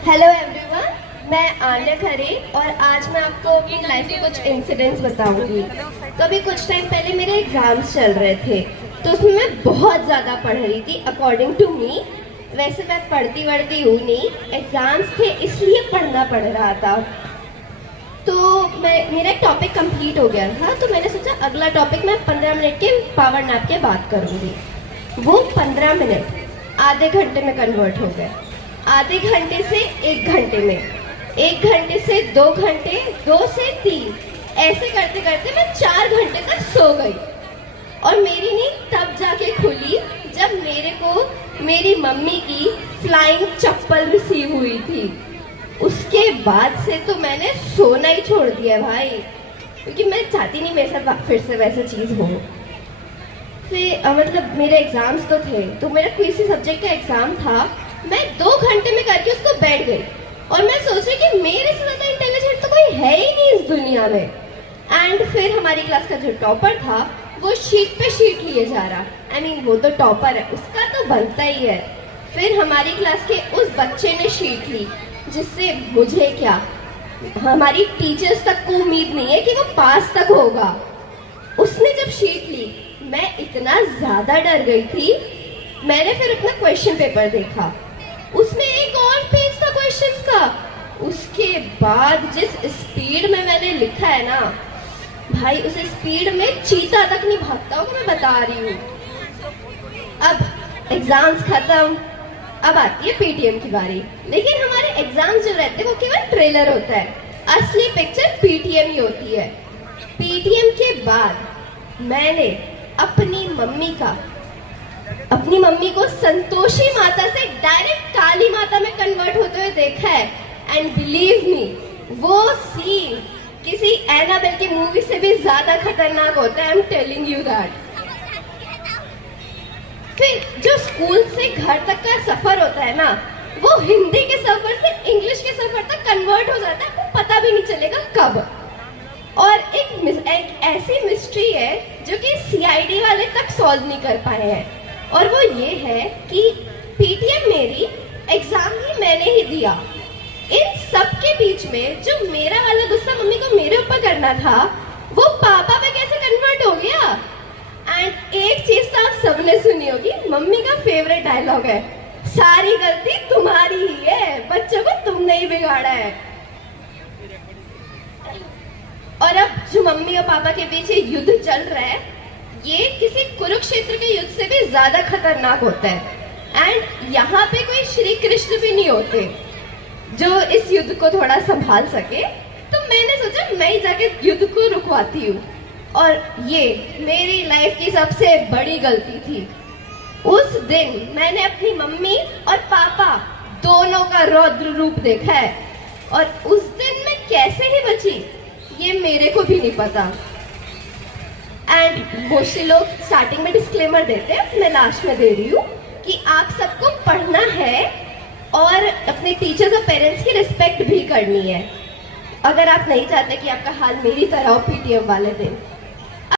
Hello everyone, मैं आन्या खरे और आज मैं आपको अपनी लाइफ के कुछ इंसिडेंट्स बताऊंगी। तो अभी कुछ टाइम पहले मेरे एग्जाम्स चल रहे थे, तो उसमें मैं बहुत ज़्यादा पढ़ रही थी अकॉर्डिंग टू मी। वैसे मैं पढ़ती वढ़ती हूँ नहीं, एग्जाम्स थे इसलिए पढ़ना पड़ रहा था। तो मेरा टॉपिक कंप्लीट हो गया था, तो मैंने सोचा अगला टॉपिक मैं 15 मिनट के पावर नैप के बाद करूँगी। वो 15 मिनट आधे घंटे में कन्वर्ट हो गए, आधे घंटे से 1 घंटे में, 1 घंटे से 2 घंटे, 2 से 3, ऐसे करते करते मैं 4 घंटे तक सो गई। और मेरी नींद तब जाके खुली जब मेरे को मेरी मम्मी की फ्लाइंग चप्पल रिसीव हुई थी। उसके बाद से तो मैंने सोना ही छोड़ दिया भाई, क्योंकि मैं चाहती नहीं मेरे साथ फिर से वैसा चीज़ हो। फिर मतलब मेरे एग्जाम्स तो थे, तो मेरा किसी सब्जेक्ट का एग्जाम था, मैं 2 घंटे में करके उसको बैठ गई और मैं सोच रही कि मेरे से ज़्यादा इंटेलिजेंट तो कोई है ही नहीं इस दुनिया में। एंड फिर हमारी क्लास का जो टॉपर था वो शीट पे शीट लिए जा रहा। वो तो टॉपर है, उसका तो बनता ही है। फिर हमारी क्लास के उस बच्चे ने शीट ली, जिससे मुझे क्या, हमारी टीचर्स तक को उम्मीद नहीं है कि वो पास तक होगा। उसने जब शीट ली, मैं इतना ज़्यादा डर गई थी। मैंने फिर अपना क्वेश्चन पेपर देखा, उसमें एक और पेज था क्वेश्चंस का। उसके बाद जिस स्पीड में मैंने लिखा है ना भाई, उस स्पीड में चीता तक नहीं भागता होगा, मैं बता रही हूँ। अब एग्जाम्स खत्म, अब आती है पीटीएम की बारी। लेकिन हमारे एग्जाम्स जो रहते हैं वो केवल ट्रेलर होता है, असली पिक्चर पीटीएम ही होती है। पीटीएम के बाद मैंने अपनी मम्मी को संतोषी माता से डायरेक्ट काली माता में कन्वर्ट होते हुए देखा है। एंड बिलीव मी, वो सीन किसी एनाबेल की मूवी से भी ज्यादा खतरनाक होता है। I am telling you that. फिर जो स्कूल से घर तक का सफर होता है ना, वो हिंदी के सफर से इंग्लिश के सफर तक कन्वर्ट हो जाता है, आपको पता भी नहीं चलेगा कब। और एक ऐसी मिस्ट्री है जो कि सीआईडी वाले तक सॉल्व नहीं कर पाए हैं, और वो ये है कि पीटीएम मेरी, एग्जाम ही मैंने ही दिया। इन सब के बीच में जो मेरा वाला गुस्सा मम्मी को मेरे ऊपर करना था, वो पापा पे कैसे कन्वर्ट हो गया। एंड एक चीज तो आप सबने सुनी होगी, मम्मी का फेवरेट डायलॉग है, सारी गलती तुम्हारी ही है, बच्चों को तुमने ही बिगाड़ा है। और अब जो मम्मी और पापा के बीच ये युद्ध चल रहा है, ये किसी कुरुक्षेत्र के युद्ध से भी ज्यादा खतरनाक होता है। एंड यहाँ पे कोई श्री कृष्ण भी नहीं होते जो इस युद्ध को थोड़ा संभाल सके। तो मैंने सोचा मैं ही जाके युद्ध को रुकवाती हूँ, और ये मेरी लाइफ की सबसे बड़ी गलती थी। उस दिन मैंने अपनी मम्मी और पापा दोनों का रौद्र रूप देखा है, और उस दिन मैं कैसे ही बची ये मेरे को भी नहीं पता। एंड मोस्टली लोग स्टार्टिंग में डिस्क्लेमर देते हैं, मैं लास्ट में दे रही हूँ कि आप सबको पढ़ना है और अपने टीचर्स और पेरेंट्स की रिस्पेक्ट भी करनी है, अगर आप नहीं चाहते कि आपका हाल मेरी तरह हो पीटीएम वाले दिन।